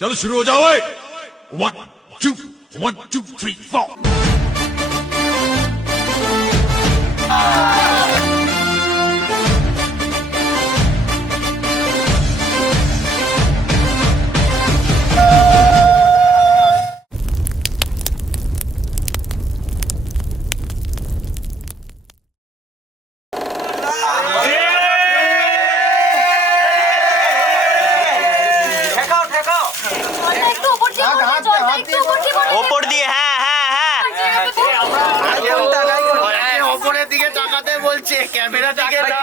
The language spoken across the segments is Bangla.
चलो शुरू हो जाओ। 1 2 1 2 3 4। ওপর দিয়ে ওপরের দিকে তাকাতে বলছে, ক্যামেরা দিকে না।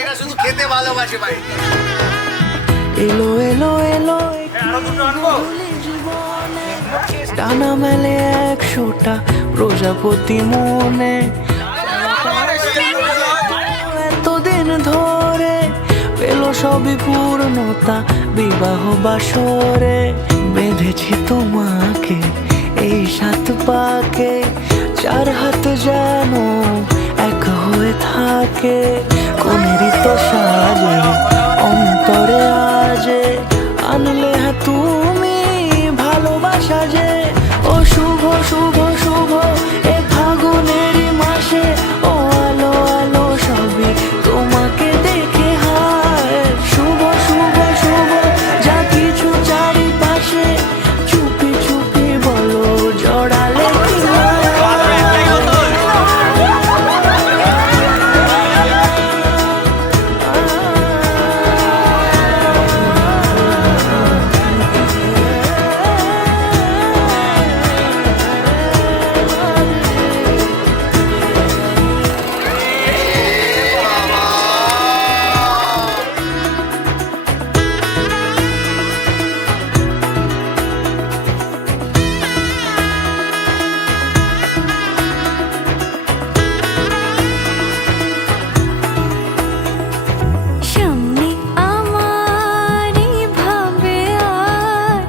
এরা শুধু খেতে ভালোবাসে ভাই। এলো এলো এলো ডানা মেলে 100টা প্রজাপতি মনে, এতদিন ধরে পেলো সবই পূর্ণতা বিবাহ বাসরে। বেঁধেছি তোমাকে এই 7 পাকে, 4 হাত যেন এক হয়ে থাকে। কোনেরই তো সাজে অন্তরে আজে আনলে তুমি ভালোবাসা যে। ও শুভ শুভ শুভ এ ফাগুনেরই মাসে, ও আলো আলো সবই তোমাকে দেখে হায়। শুভ শুভ শুভ যা কিছু চারিপাশে, চুপি চুপি বলো জড়ালে কি হয়? সামনে আমারই ভাবে আর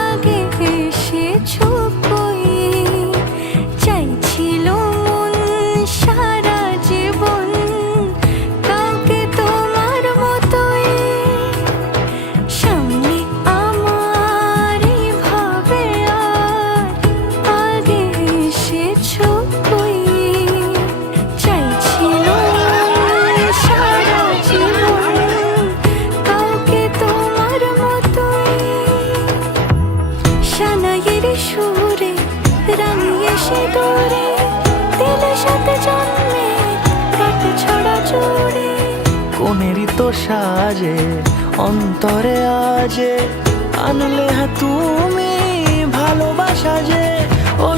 আগে এসেছো কই, চাইছিল মন সারা জীবন কাউকে তোমার মতোই। সামনে আমারই ভাবে আর আগে এসেছো কই, চাইছিল সারা জীবন কাউকে তোমার মতোই। সানাইয়ের সুরে রাঙিয়ে সে দূরে, দিলে সাথে জন্মে রাত ছড়া জুড়ে। কোনেরই তো সাজে অন্তরে আজে আনলে তুমি ভালোবাসা যে। ও